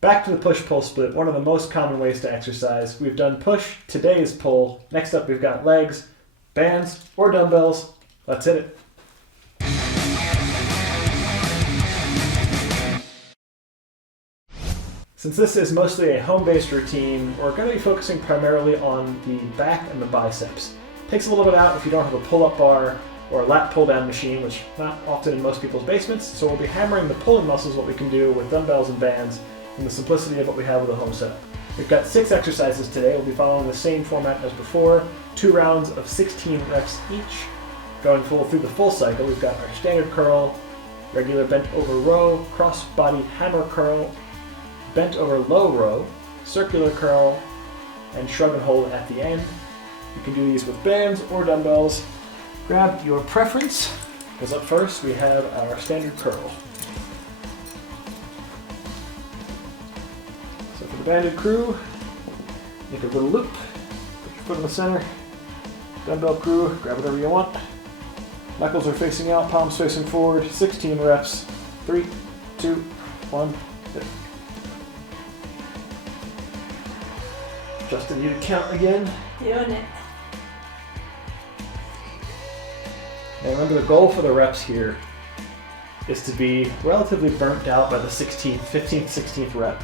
Back to the push-pull split, one of the most common ways to exercise. We've done push, today is pull. Next up we've got legs, bands, or dumbbells. Let's hit it. Since this is mostly a home-based routine, we're going to be focusing primarily on the back and the biceps. Takes a little bit out if you don't have a pull-up bar or a lat pull-down machine, which not often in most people's basements, so we'll be hammering the pulling muscles, what we can do with dumbbells and bands, and the simplicity of what we have with a home setup. We've got 6 exercises today. We'll be following the same format as before, 2 rounds of 16 reps each. Going through the full cycle, we've got our standard curl, regular bent over row, cross body hammer curl, bent over low row, circular curl, and shrug and hold at the end. You can do these with bands or dumbbells. Grab your preference, because up first we have our standard curl. So for the banded crew, make a little loop, put your foot in the center. Dumbbell crew, grab whatever you want. Knuckles are facing out, palms facing forward, 16 reps. 3, 2, 1, hit. Justin, you to count again. Doing it. And remember, the goal for the reps here is to be relatively burnt out by the 16th, 15th, 16th rep.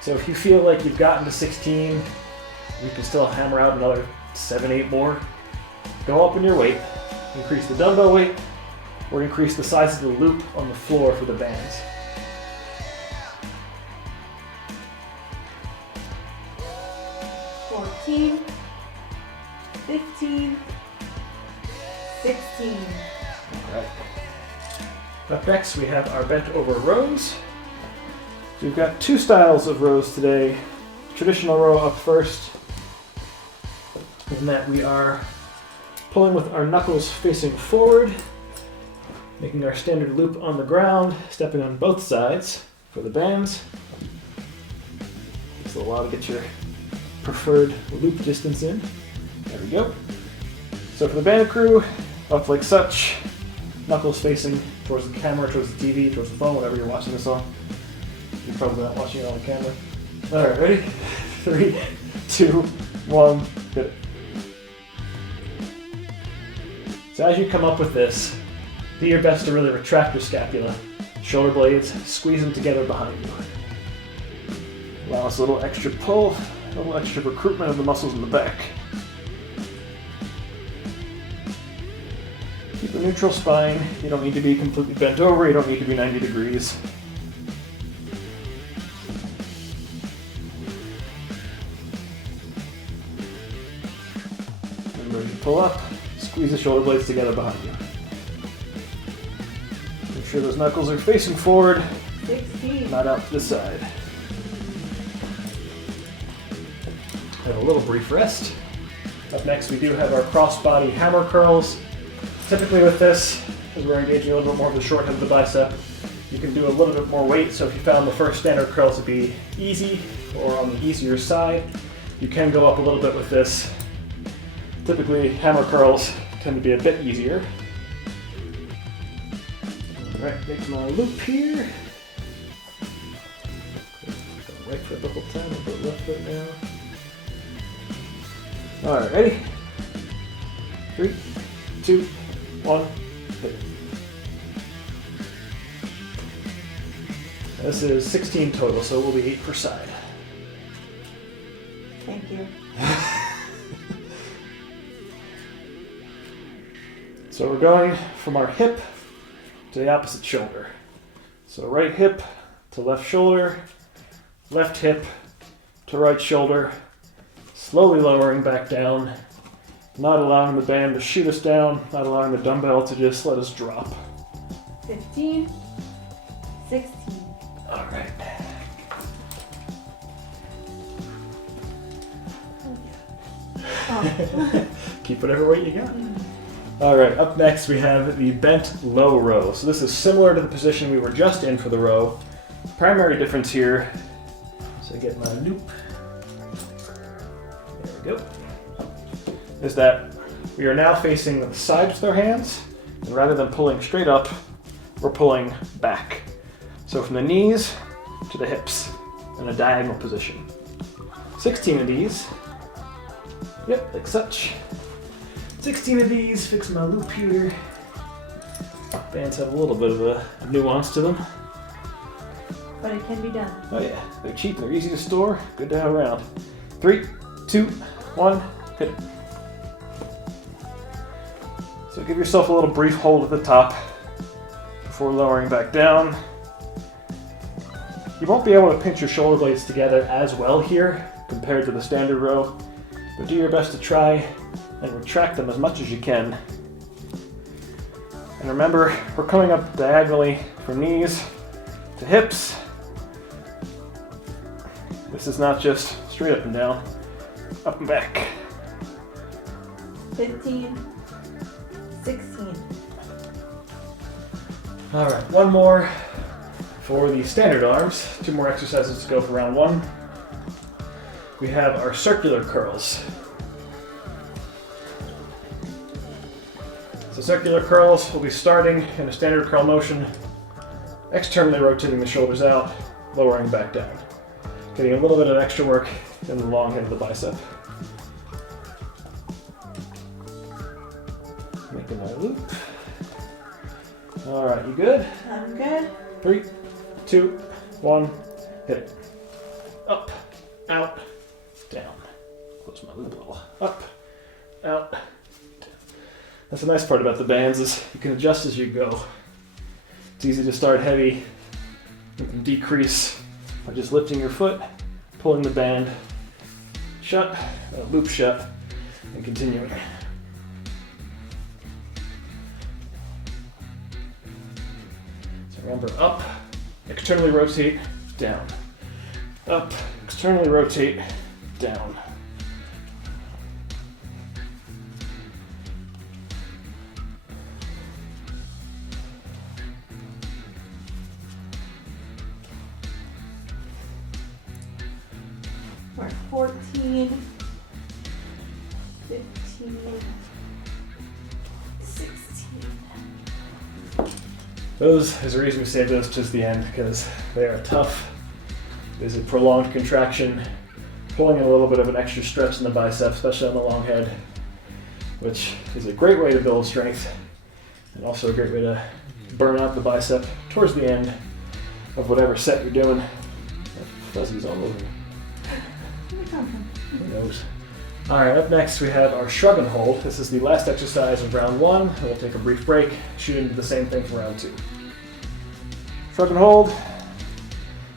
So if you feel like you've gotten to 16, you can still hammer out another 7, 8 more. Go up in your weight, increase the dumbbell weight, or increase the size of the loop on the floor for the bands. Four, 14, 15, 16. Alright. Up next we have our bent over rows. So we've got 2 styles of rows today. Traditional row up first, in that we are pulling with our knuckles facing forward, making our standard loop on the ground, stepping on both sides for the bands. Takes a little while to get your preferred loop distance in. There we go. So for the band crew, up like such, knuckles facing towards the camera, towards the TV, towards the phone, whatever you're watching this on. You're probably not watching it on the camera. Alright, ready? 3, 2, 1, hit it. So as you come up with this, do your best to really retract your scapula. Shoulder blades, squeeze them together behind you. Allow us a little extra pull, a little extra recruitment of the muscles in the back. Keep a neutral spine. You don't need to be completely bent over, you don't need to be 90 degrees. Remember to pull up, squeeze the shoulder blades together behind you. Make sure those knuckles are facing forward, 16. not out to the side. Have a little brief rest. Up next we do have our cross-body hammer curls. Typically with this, because we're engaging a little bit more of the short head of the bicep, you can do a little bit more weight. So if you found the first standard curl to be easy or on the easier side, you can go up a little bit with this. Typically hammer curls tend to be a bit easier. Alright, make my loop here. Go right foot the whole time, I'll put left foot now. Alright, ready? 3, 2, 1, hit. This is 16 total, so it will be 8 per side. Thank you. So we're going from our hip to the opposite shoulder. So right hip to left shoulder, left hip to right shoulder, slowly lowering back down, not allowing the band to shoot us down, not allowing the dumbbell to just let us drop. 15, 16. All right. Oh. Keep whatever weight you got. All right, up next we have the bent low row. So this is similar to the position we were just in for the row. Primary difference here, so I get my loop. There we go. Is that we are now facing the sides with our hands, and rather than pulling straight up, we're pulling back. So from the knees, to the hips in a diagonal position. 16 of these. Yep, like such. 16 of these, fix my loop here. Bands have a little bit of a nuance to them. But it can be done. Oh yeah, they're cheap and they're easy to store. Good to have around. 3, 2, 1, hit it. So give yourself a little brief hold at the top before lowering back down. You won't be able to pinch your shoulder blades together as well here compared to the standard row, but do your best to try and retract them as much as you can. And remember, we're coming up diagonally from knees to hips. This is not just straight up and down, up and back. 15, 16. All right, one more for the standard arms. 2 more exercises to go for round 1. We have our circular curls. So circular curls will be starting in a standard curl motion, externally rotating the shoulders out, lowering back down. Getting a little bit of extra work in the long head of the bicep. Making my loop. All right, you good? I'm good. 3, 2, 1, hit it. Up, out, down. Close my loop a little. Up, out, down. That's the nice part about the bands is you can adjust as you go. It's easy to start heavy. You can decrease by just lifting your foot, pulling the band shut, loop shut, and continuing. So remember, up, externally rotate, down. Up, externally rotate, down. We're 14, 15, 16. Those is the reason we save those to the end, because they are tough. There's a prolonged contraction, pulling in a little bit of an extra stretch in the bicep, especially on the long head, which is a great way to build strength and also a great way to burn out the bicep towards the end of whatever set you're doing. Fuzzies all over. Who knows? All right, up next we have our shrug and hold. This is the last exercise of round 1, and we'll take a brief break, shoot into the same thing for round 2. Shrug and hold,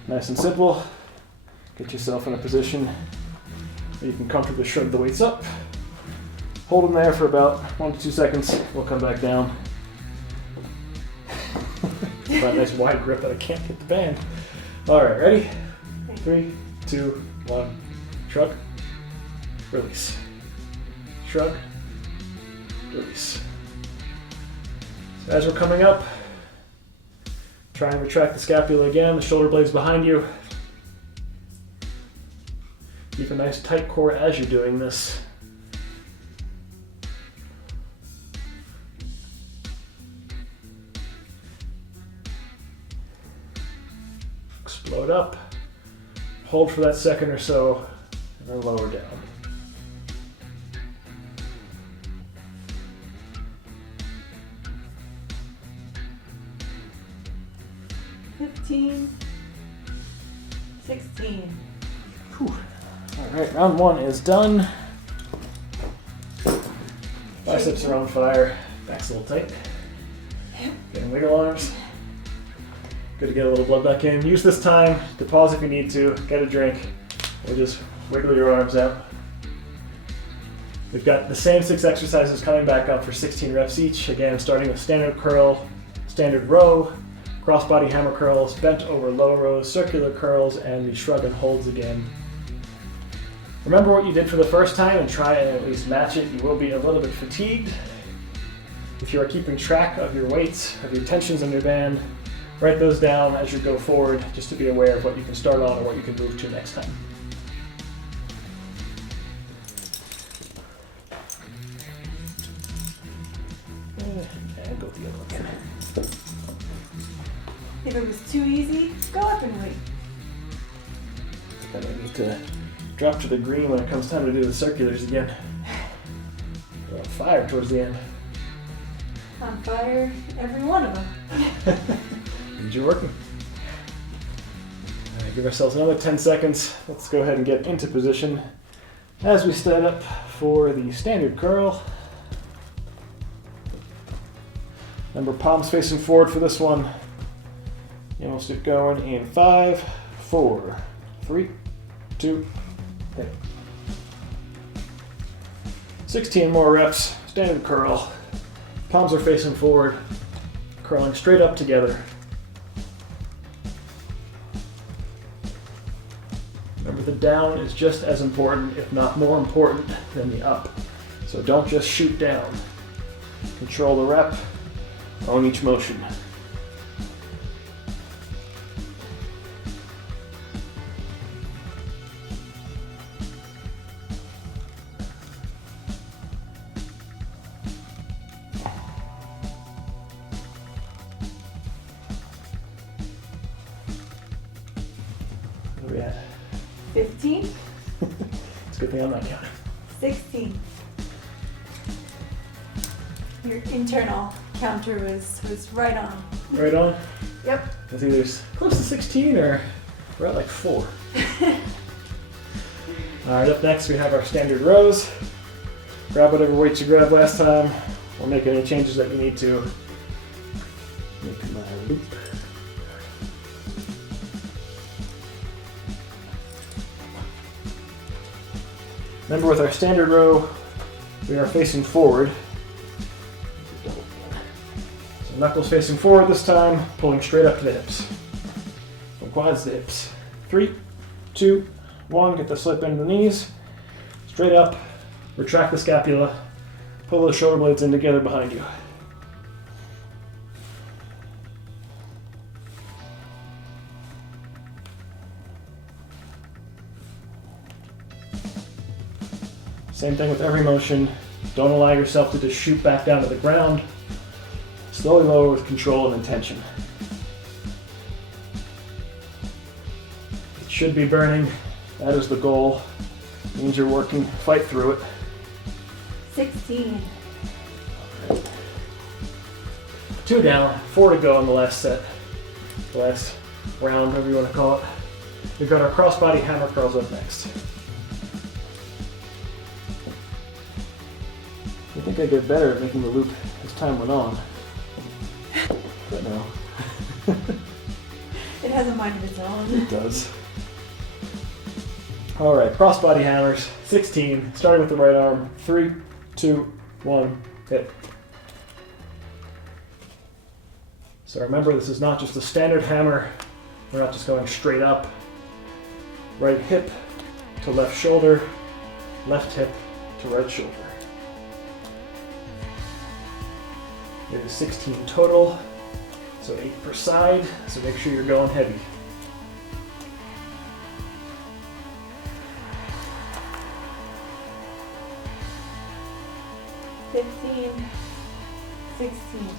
nice and simple. Get yourself in a position where you can comfortably shrug the weights up. Hold them there for about 1 to 2 seconds. We'll come back down. Got a nice wide grip that I can't get the band. All right, ready? 3, 2, 1. Shrug, release. Shrug, release. So as we're coming up, try and retract the scapula again, the shoulder blades behind you. Keep a nice tight core as you're doing this. Explode up, hold for that second or so, and then lower down. $15, 16. Whew. All right, round 1 is done. Biceps are on fire, back's a little tight. Getting wiggle arms. Good to get a little blood back in. Use this time to pause if you need to, get a drink, or just wiggle your arms out. We've got the same 6 exercises coming back up for 16 reps each. Again, starting with standard curl, standard row, crossbody hammer curls, bent over low rows, circular curls, and the shrug and holds again. Remember what you did for the first time and try and at least match it. You will be a little bit fatigued. If you are keeping track of your weights, of your tensions in your band, write those down as you go forward, just to be aware of what you can start on or what you can move to next time. And go the other again. If it was too easy, go up and wait. Then I need to drop to the green when it comes time to do the circulars again. We're on fire towards the end. On fire, every one of them. Means you're working. All right, give ourselves another 10 seconds. Let's go ahead and get into position as we stand up for the standard curl. Remember, palms facing forward for this one. And we'll get going in 5, 4, 3, 2, hit. 16 more reps, standard curl. Palms are facing forward, curling straight up together. Remember, the down is just as important, if not more important, than the up. So don't just shoot down. Control the rep, own each motion. Where are we at? 15, It's a good thing I'm not counting. 16. Your internal counter was right on. Right on? Yep. It's either close to 16 or we're at like 4. Alright, up next we have our standard rows. Grab whatever weights you grabbed last time, or make any changes that you need to. Make my loop. Remember, with our standard row, we are facing forward. So knuckles facing forward this time, pulling straight up to the hips. From quads to hips. 3, 2, 1, get the slip into the knees. Straight up, retract the scapula, pull the shoulder blades in together behind you. Same thing with every motion. Don't allow yourself to just shoot back down to the ground. Slowly lower with control and intention. It should be burning. That is the goal. It means you're working. Fight through it. 16. 2 down, 4 to go in the last set. The last round, whatever you want to call it. We've got our crossbody hammer curls up next. I think I get better at making the loop as time went on. But no. It has a mind of its own. It does. Alright, crossbody hammers, 16, starting with the right arm. 3, 2, 1, hit. So remember, this is not just a standard hammer. We're not just going straight up. Right hip to left shoulder, left hip to right shoulder. It is 16 total, so 8 per side, so make sure you're going heavy. $15, 16.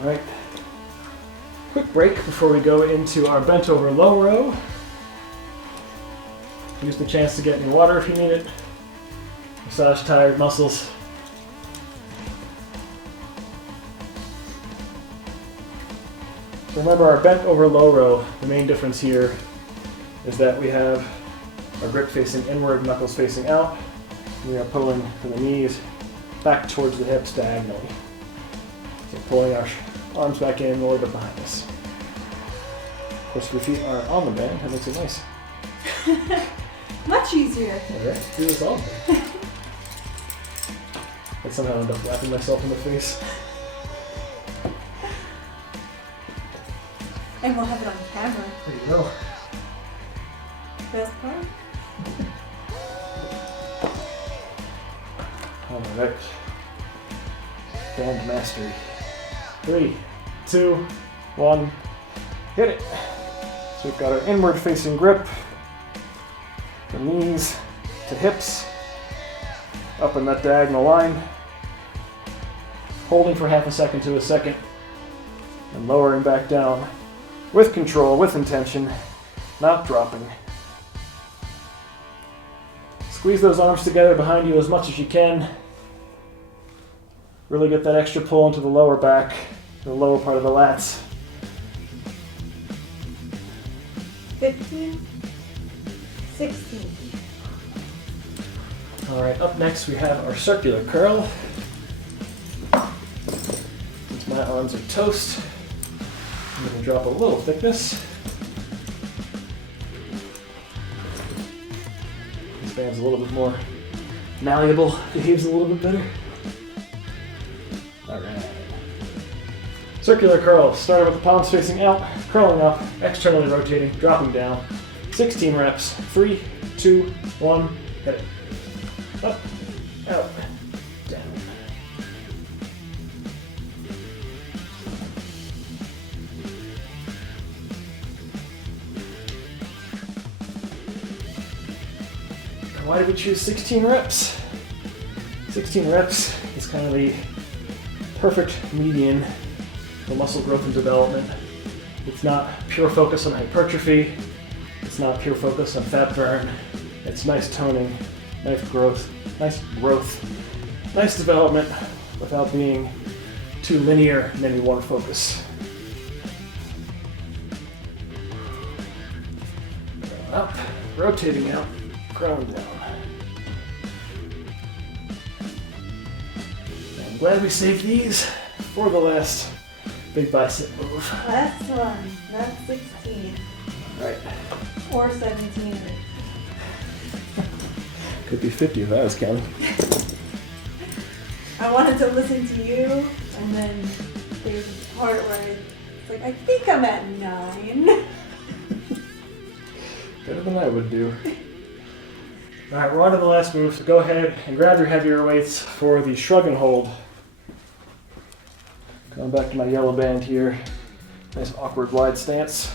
All right. Quick break before we go into our bent over low row. Use the chance to get any water if you need it. Massage tired muscles. So remember, our bent over low row, the main difference here is that we have our grip facing inward, knuckles facing out. We are pulling from the knees back towards the hips diagonally. So pulling our arms back in a little bit behind us. Of course, if your feet aren't on the band, that makes it nice. Much easier. Alright, do this all day. I somehow end up wrapping myself in the face. And we'll have it on camera. There you go. Best part? Alright. Band mastery. 3, 2, 1, hit it. So we've got our inward facing grip, from knees to hips, up in that diagonal line, holding for half a second to a second, and lowering back down with control, with intention, not dropping. Squeeze those arms together behind you as much as you can. Really get that extra pull into the lower back, the lower part of the lats. 15, 16. All right, up next we have our circular curl. Since my arms are toast, I'm going to drop a little thickness. This band's a little bit more malleable, behaves a little bit better. All right. Circular curl, starting with the palms facing out, curling up, externally rotating, dropping down. 16 reps. 3, 2, 1, hit it. Up, out, down. And why did we choose 16 reps? 16 reps is kind of the perfect median for muscle growth and development. It's not pure focus on hypertrophy. It's not pure focus on fat burn. It's nice toning, nice growth, nice development without being too linear in any one focus. Up, rotating out, growing down. I'm glad we saved these for the last big bicep move. Last one. That's 16. Right. Or 17. Could be 50 if I was counting. I wanted to listen to you, and then there's this part where it's like, I think I'm at 9. Better than I would do. All right, we're on to the last move, so go ahead and grab your heavier weights for the shrug and hold. Going back to my yellow band here. Nice awkward wide stance.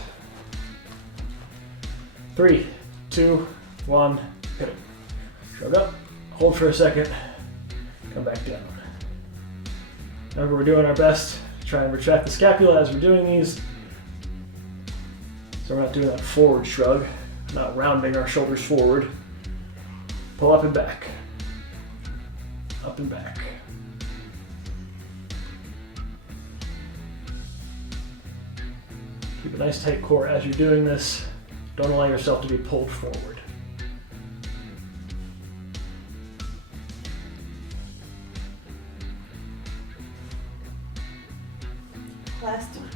3, 2, 1, hit it. Shrug up, hold for a second, come back down. Remember, we're doing our best to try and retract the scapula as we're doing these. So we're not doing that forward shrug, not rounding our shoulders forward. Pull up and back. Up and back. Keep a nice tight core as you're doing this. Don't allow yourself to be pulled forward. Last one.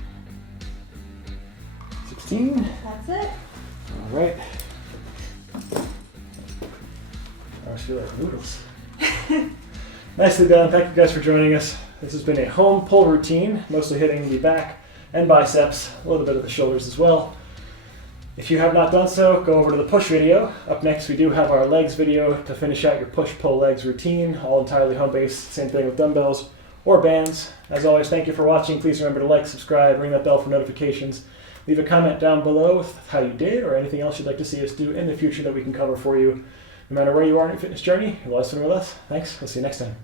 16. That's it. All right. I always feel like noodles. Nicely done. Thank you guys for joining us. This has been a home pull routine, mostly hitting the back and biceps, a little bit of the shoulders as well. If you have not done so, go over to the push video. Up next, we do have our legs video to finish out your push-pull legs routine, all entirely home-based, same thing with dumbbells or bands. As always, thank you for watching. Please remember to like, subscribe, ring that bell for notifications. Leave a comment down below with how you did or anything else you'd like to see us do in the future that we can cover for you. No matter where you are in your fitness journey, you'll always swim with us. Thanks. We'll see you next time.